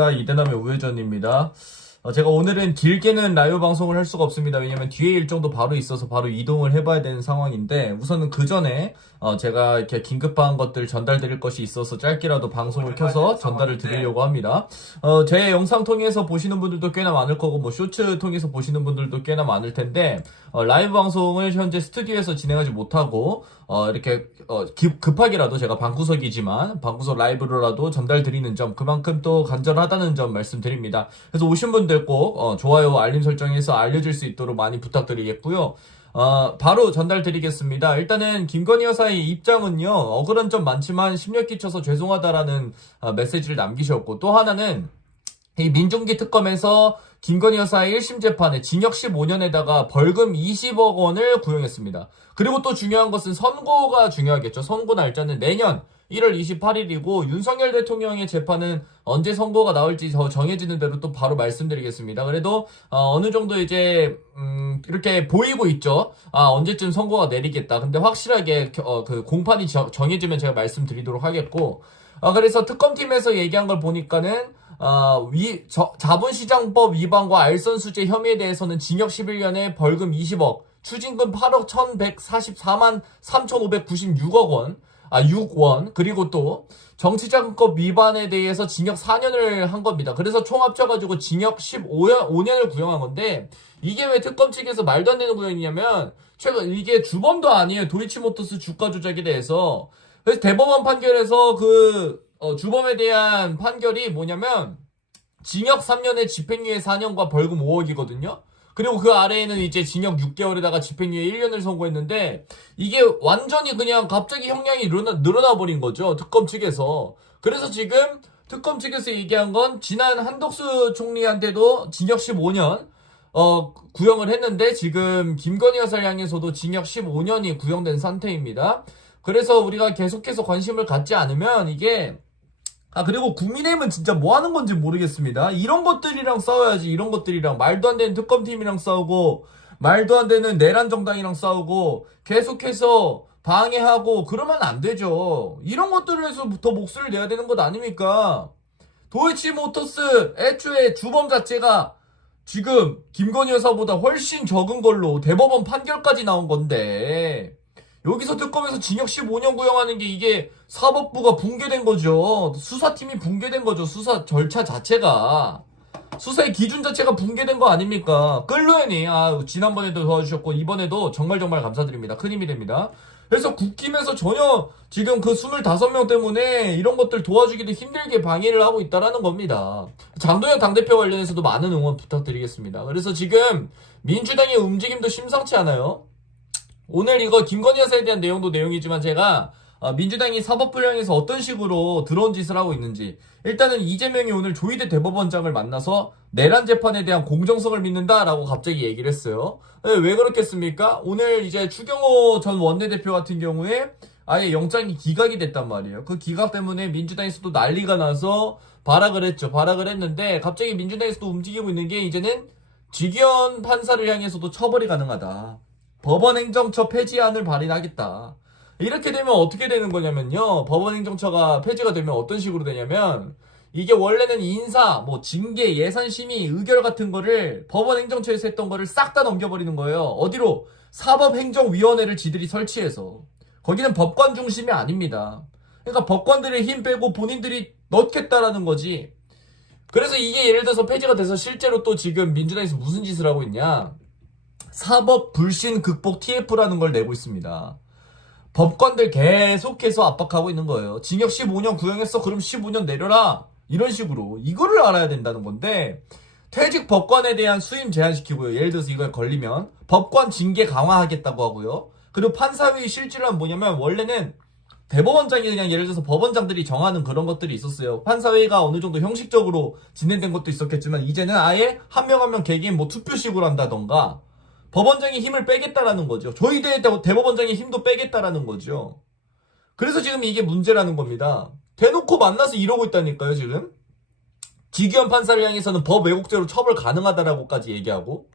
반갑습니다. 이대남의 우회전입니다. 어, 제가 오늘은 길게는 라이브 방송을 할 수가 없습니다. 왜냐면 뒤에 일정도 바로 있어서 바로 이동을 해봐야 되는 상황인데 우선은 그 전에 어, 제가 이렇게 긴급한 것들 전달드릴 것이 있어서 짧게라도 방송을 켜서 전달을 드리려고 합니다. 어, 제 영상 통해서 보시는 분들도 꽤나 많을 거고 뭐 쇼츠 통해서 보시는 분들도 꽤나 많을 텐데 어, 라이브 방송을 현재 스튜디오에서 진행하지 못하고 어, 이렇게 어, 기- 급하게라도 제가 방구석이지만 방구석 라이브로라도 전달드리는 점 그만큼 또 간절하다는 점 말씀드립니다. 그래서 오신 분들 꼭 어, 좋아요 알림 설정해서 알려줄 수 있도록 많이 부탁드리겠고요. 어, 바로 전달드리겠습니다. 일단은 김건희 여사의 입장은요, 억울한 점 많지만 심력 끼쳐서 죄송하다라는 어, 메시지를 남기셨고, 또 하나는 이 민중기 특검에서 김건희 여사의 1심 재판에 징역 15년에다가 벌금 20억 원을 구형했습니다. 그리고 또 중요한 것은 선고가 중요하겠죠. 선고 날짜는 내년 1월 28일이고 윤석열 대통령의 재판은 언제 선고가 나올지 더 정해지는 대로 또 바로 말씀드리겠습니다. 그래도 어, 느 정도 이제 음, 이렇게 보이고 있죠. 아 언제쯤 선고가 내리겠다. 근데 확실하게 어, 그 공판이 정- 정해지면 제가 말씀드리도록 하겠고 아, 그래서 특검팀에서 얘기한 걸 보니까는 어, 위, 저- 자본시장법 위반과 알선수재 혐의에 대해서는 징역 11년에 벌금 20억, 추징금 8억 1144만 3596억 원, 아, 6원, 그리고 또 정치자금법 위반에 대해서 징역 4년을 한 겁니다. 그래서 총 합쳐가지고 징역 15년, 5년을 구형한 건데, 이게 왜 특검 측에서 말도 안 되는 구형이냐면, 최근 이게 주범도 아니에요. 도이치모터스 주가 조작에 대해서. 그래서 대법원 판결에서 그 어, 주범에 대한 판결이 뭐냐면 징역 3년에 집행유예 4년과 벌금 5억이거든요. 그리고 그 아래에는 이제 징역 6개월에다가 집행유예 1년을 선고했는데 이게 완전히 그냥 갑자기 형량이 늘어나, 늘어나 버린 거죠. 특검 측에서. 그래서 지금 특검 측에서 얘기한 건 지난 한덕수 총리한테도 징역 15년 어, 구형을 했는데 지금 김건희 여사를 향해서도 징역 15년이 구형된 상태입니다. 그래서 우리가 계속해서 관심을 갖지 않으면 이게 아 그리고 국민의힘은 진짜 뭐 하는 건지 모르겠습니다. 이런 것들이랑 싸워야지 이런 것들이랑 말도 안 되는 특검팀이랑 싸우고 말도 안 되는 내란 정당이랑 싸우고 계속해서 방해하고 그러면 안 되죠. 이런 것들에서부터 목소리를 내야 되는 것 아닙니까? 도이치 모터스 애초에 주범 자체가 지금 김건희 여사보다 훨씬 적은 걸로 대법원 판결까지 나온 건데 여기서 특검에서 징역 15년 구형하는 게 이게 사법부가 붕괴된 거죠. 수사팀이 붕괴된 거죠. 수사 절차 자체가. 수사의 기준 자체가 붕괴된 거 아닙니까? 끌루엔이 아 지난번에도 도와주셨고 이번에도 정말 정말 감사드립니다. 큰 힘이 됩니다. 그래서 국힘에서 전혀 지금 그 25명 때문에 이런 것들 도와주기도 힘들게 방해를 하고 있다라는 겁니다. 장도영 당대표 관련해서도 많은 응원 부탁드리겠습니다. 그래서 지금 민주당의 움직임도 심상치 않아요. 오늘 이거 김건희 여사에 대한 내용도 내용이지만 제가 어, 민주당이 사법부령에서 어떤 식으로 들어온 짓을 하고 있는지 일단은 이재명이 오늘 조희대 대법원장을 만나서 내란 재판에 대한 공정성을 믿는다라고 갑자기 얘기를 했어요. 네, 왜 그렇겠습니까? 오늘 이제 추경호 전 원내대표 같은 경우에 아예 영장이 기각이 됐단 말이에요. 그 기각 때문에 민주당에서도 난리가 나서 발악을 했죠. 발악을 했는데 갑자기 민주당에서도 움직이고 있는 게 이제는 직위원 판사를 향해서도 처벌이 가능하다. 법원 행정처 폐지안을 발의하겠다. 이렇게 되면 어떻게 되는 거냐면요. 법원 행정처가 폐지가 되면 어떤 식으로 되냐면 이게 원래는 인사, 뭐 징계, 예산 심의, 의결 같은 거를 법원 행정처에서 했던 거를 싹 다 넘겨버리는 거예요. 어디로? 사법행정위원회를 지들이 설치해서. 거기는 법관 중심이 아닙니다. 그러니까 법관들의 힘 빼고 본인들이 넣겠다라는 거지. 그래서 이게 예를 들어서 폐지가 돼서 실제로 또 지금 민주당에서 무슨 짓을 하고 있냐. 사법 불신 극복 TF라는 걸 내고 있습니다. 법관들 계속해서 압박하고 있는 거예요. 징역 15년 구형했어? 그럼 15년 내려라. 이런 식으로. 이거를 알아야 된다는 건데, 퇴직 법관에 대한 수임 제한시키고요. 예를 들어서 이거에 걸리면, 법관 징계 강화하겠다고 하고요. 그리고 판사회의 실질은 뭐냐면, 원래는 대법원장이 그냥 예를 들어서 법원장들이 정하는 그런 것들이 있었어요. 판사회의가 어느 정도 형식적으로 진행된 것도 있었겠지만, 이제는 아예 한 명 한 명 개개인 뭐 투표식으로 한다던가, 법원장의 힘을 빼겠다라는 거죠. 저희 대 대법원장의 힘도 빼겠다라는 거죠. 그래서 지금 이게 문제라는 겁니다. 대놓고 만나서 이러고 있다니까요, 지금. 직위원 판사를 향해서는 법 왜곡죄로 처벌 가능하다라고까지 얘기하고,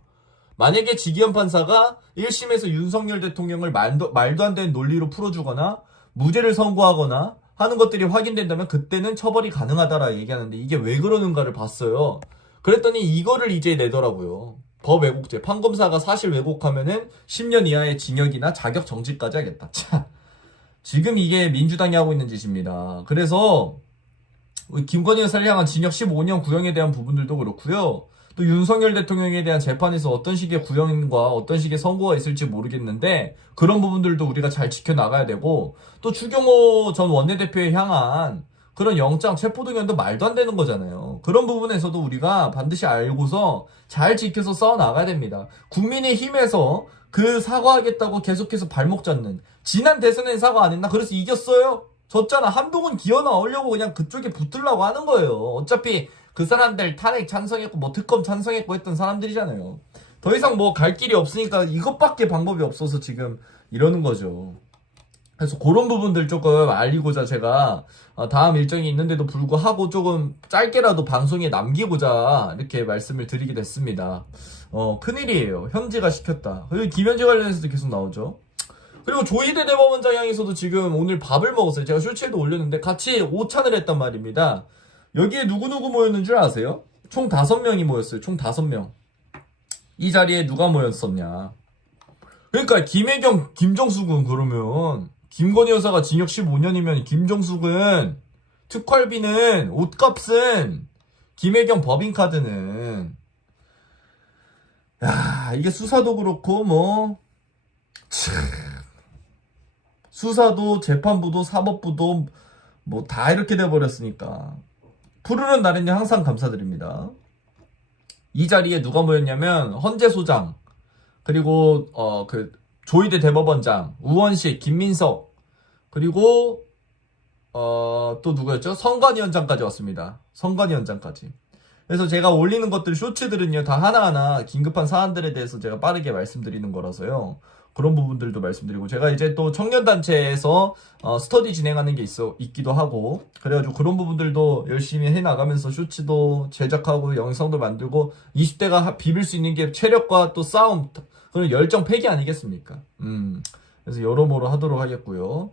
만약에 직위원 판사가 1심에서 윤석열 대통령을 말도, 말도 안 되는 논리로 풀어주거나, 무죄를 선고하거나, 하는 것들이 확인된다면 그때는 처벌이 가능하다라 얘기하는데 이게 왜 그러는가를 봤어요. 그랬더니 이거를 이제 내더라고요. 법 왜곡죄. 판검사가 사실 왜곡하면은 10년 이하의 징역이나 자격 정지까지 하겠다. 자, 지금 이게 민주당이 하고 있는 짓입니다. 그래서 김건희 여사를 향한 징역 15년 구형에 대한 부분들도 그렇고요. 또 윤석열 대통령에 대한 재판에서 어떤 식의 구형과 어떤 식의 선고가 있을지 모르겠는데 그런 부분들도 우리가 잘 지켜나가야 되고 또 추경호 전 원내대표에 향한 그런 영장 체포동의안도 말도 안 되는 거잖아요. 그런 부분에서도 우리가 반드시 알고서 잘 지켜서 싸워 나가야 됩니다. 국민의 힘에서 그 사과하겠다고 계속해서 발목 잡는 지난 대선엔 사과 안 했나? 그래서 이겼어요? 졌잖아. 한동훈 기어 나오려고 그냥 그쪽에 붙으려고 하는 거예요. 어차피 그 사람들 탄핵 찬성했고 뭐 특검 찬성했고 했던 사람들이잖아요. 더 이상 뭐 갈 길이 없으니까 이것밖에 방법이 없어서 지금 이러는 거죠. 그래서 그런 부분들 조금 알리고자 제가 어, 다음 일정이 있는데도 불구하고 조금 짧게라도 방송에 남기고자 이렇게 말씀을 드리게 됐습니다. 어, 큰일이에요. 현지가 시켰다. 그리고 김현지 관련해서도 계속 나오죠. 그리고 조희대 대법원장 향해서도 지금 오늘 밥을 먹었어요. 제가 쇼츠에도 올렸는데 같이 오찬을 했단 말입니다. 여기에 누구누구 모였는 줄 아세요? 총 다섯 명이 모였어요. 총 다섯 명. 이 자리에 누가 모였었냐. 그러니까 김혜경, 김정숙은 그러면 김건희 여사가 징역 15년이면 김정숙은 특활비는 옷값은 김혜경 법인카드는 야 이게 수사도 그렇고 뭐 참. 수사도 재판부도 사법부도 뭐 다 이렇게 돼버렸으니까 푸르른 나른이 항상 감사드립니다. 이 자리에 누가 모였냐면 헌재 소장 그리고 어그 조희대 대법원장 우원식 김민석 그리고 어 또 누구였죠? 선관위원장까지 왔습니다. 선관위원장까지. 그래서 제가 올리는 것들 쇼츠들은요 다 하나하나 긴급한 사안들에 대해서 제가 빠르게 말씀드리는 거라서요. 그런 부분들도 말씀드리고 제가 이제 또 청년단체에서 어, 스터디 진행하는 게 있어 있기도 하고 그래가지고 그런 부분들도 열심히 해 나가면서 쇼츠도 제작하고 영상도 만들고 20대가 비빌 수 있는 게 체력과 또 싸움 그런 열정 패기 아니겠습니까? 음 그래서 여러모로 하도록 하겠고요.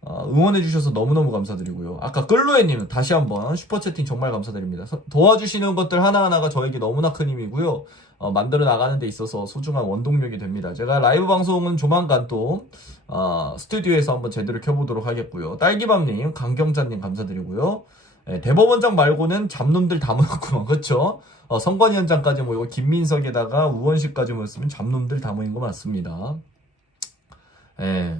어, 응원해주셔서 너무너무 감사드리고요. 아까 끌로에님 다시 한번 슈퍼채팅 정말 감사드립니다. 서- 도와주시는 것들 하나하나가 저에게 너무나 큰 힘이고요. 어, 만들어 나가는 데 있어서 소중한 원동력이 됩니다. 제가 라이브 방송은 조만간 또 어, 스튜디오에서 한번 제대로 켜보도록 하겠고요. 딸기밤님, 강경자님 감사드리고요. 예, 대법원장 말고는 잡놈들 다 모였구만, 그쵸? 어, 선관위원장까지 모이고 김민석에다가 우원식까지 모였으면 잡놈들 다 모인 거 맞습니다. 예.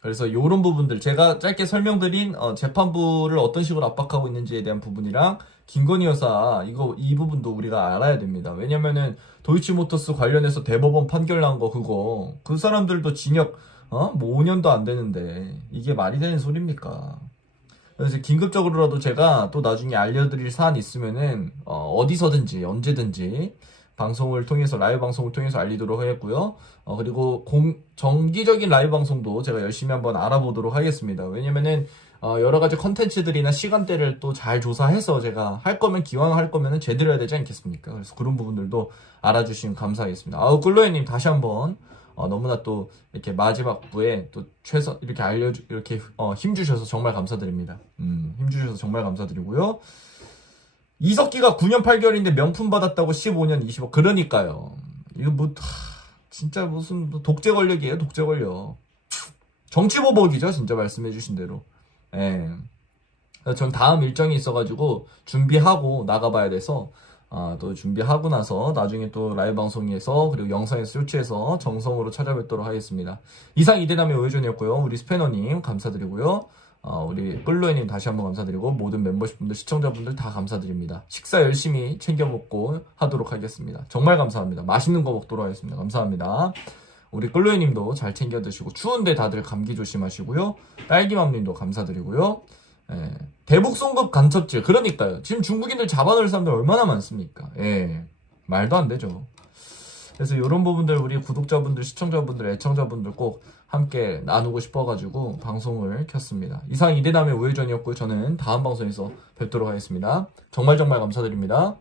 그래서 이런 부분들 제가 짧게 설명드린 어, 재판부를 어떤 식으로 압박하고 있는지에 대한 부분이랑 김건희 여사 이거 이 부분도 우리가 알아야 됩니다. 왜냐면은 도이치모터스 관련해서 대법원 판결 난 거 그거 그 사람들도 징역 어 뭐 5년도 안 되는데 이게 말이 되는 소리입니까? 그래서 긴급적으로라도 제가 또 나중에 알려드릴 사안 있으면은 어, 어디서든지 언제든지 방송을 통해서 라이브 방송을 통해서 알리도록 하겠고요. 어, 그리고 공, 정기적인 라이브 방송도 제가 열심히 한번 알아보도록 하겠습니다. 왜냐면은 어, 여러 가지 컨텐츠들이나 시간대를 또 잘 조사해서 제가 할 거면 기왕 할 거면은 제대로 해야 되지 않겠습니까? 그래서 그런 부분들도 알아주시면 감사하겠습니다. 아우 꿀로에님 다시 한번 어, 너무나 또 이렇게 마지막 부에 또 최선 이렇게 알려주 이렇게 어, 힘 주셔서 정말 감사드립니다. 음, 힘 주셔서 정말 감사드리고요. 이석기가 9년 8개월인데 명품 받았다고 15년 20억 그러니까요. 이거 뭐 하, 진짜 무슨 뭐 독재 권력이에요 독재 권력. 정치 보복이죠 진짜 말씀해주신 대로. 예. 전 다음 일정이 있어가지고 준비하고 나가봐야 돼서 아, 또 준비하고 나서 나중에 또 라이브 방송에서 그리고 영상에서 쇼츠에서 정성으로 찾아뵙도록 하겠습니다. 이상 이대남의 오해준이었고요. 우리 스패너님 감사드리고요. 어, 우리 끌로이님 다시 한번 감사드리고 모든 멤버십분들 시청자분들 다 감사드립니다. 식사 열심히 챙겨 먹고 하도록 하겠습니다. 정말 감사합니다. 맛있는 거 먹도록 하겠습니다. 감사합니다. 우리 끌로이님도 잘 챙겨 드시고 추운데 다들 감기 조심하시고요. 딸기맘님도 감사드리고요. 예. 대북 송급 간첩질 그러니까요. 지금 중국인들 잡아놓을 사람들 얼마나 많습니까? 예. 말도 안 되죠. 그래서 이런 부분들 우리 구독자분들, 시청자분들, 애청자분들 꼭 함께 나누고 싶어가지고 방송을 켰습니다. 이상 이대남의 우회전이었고요. 저는 다음 방송에서 뵙도록 하겠습니다. 정말 정말 감사드립니다.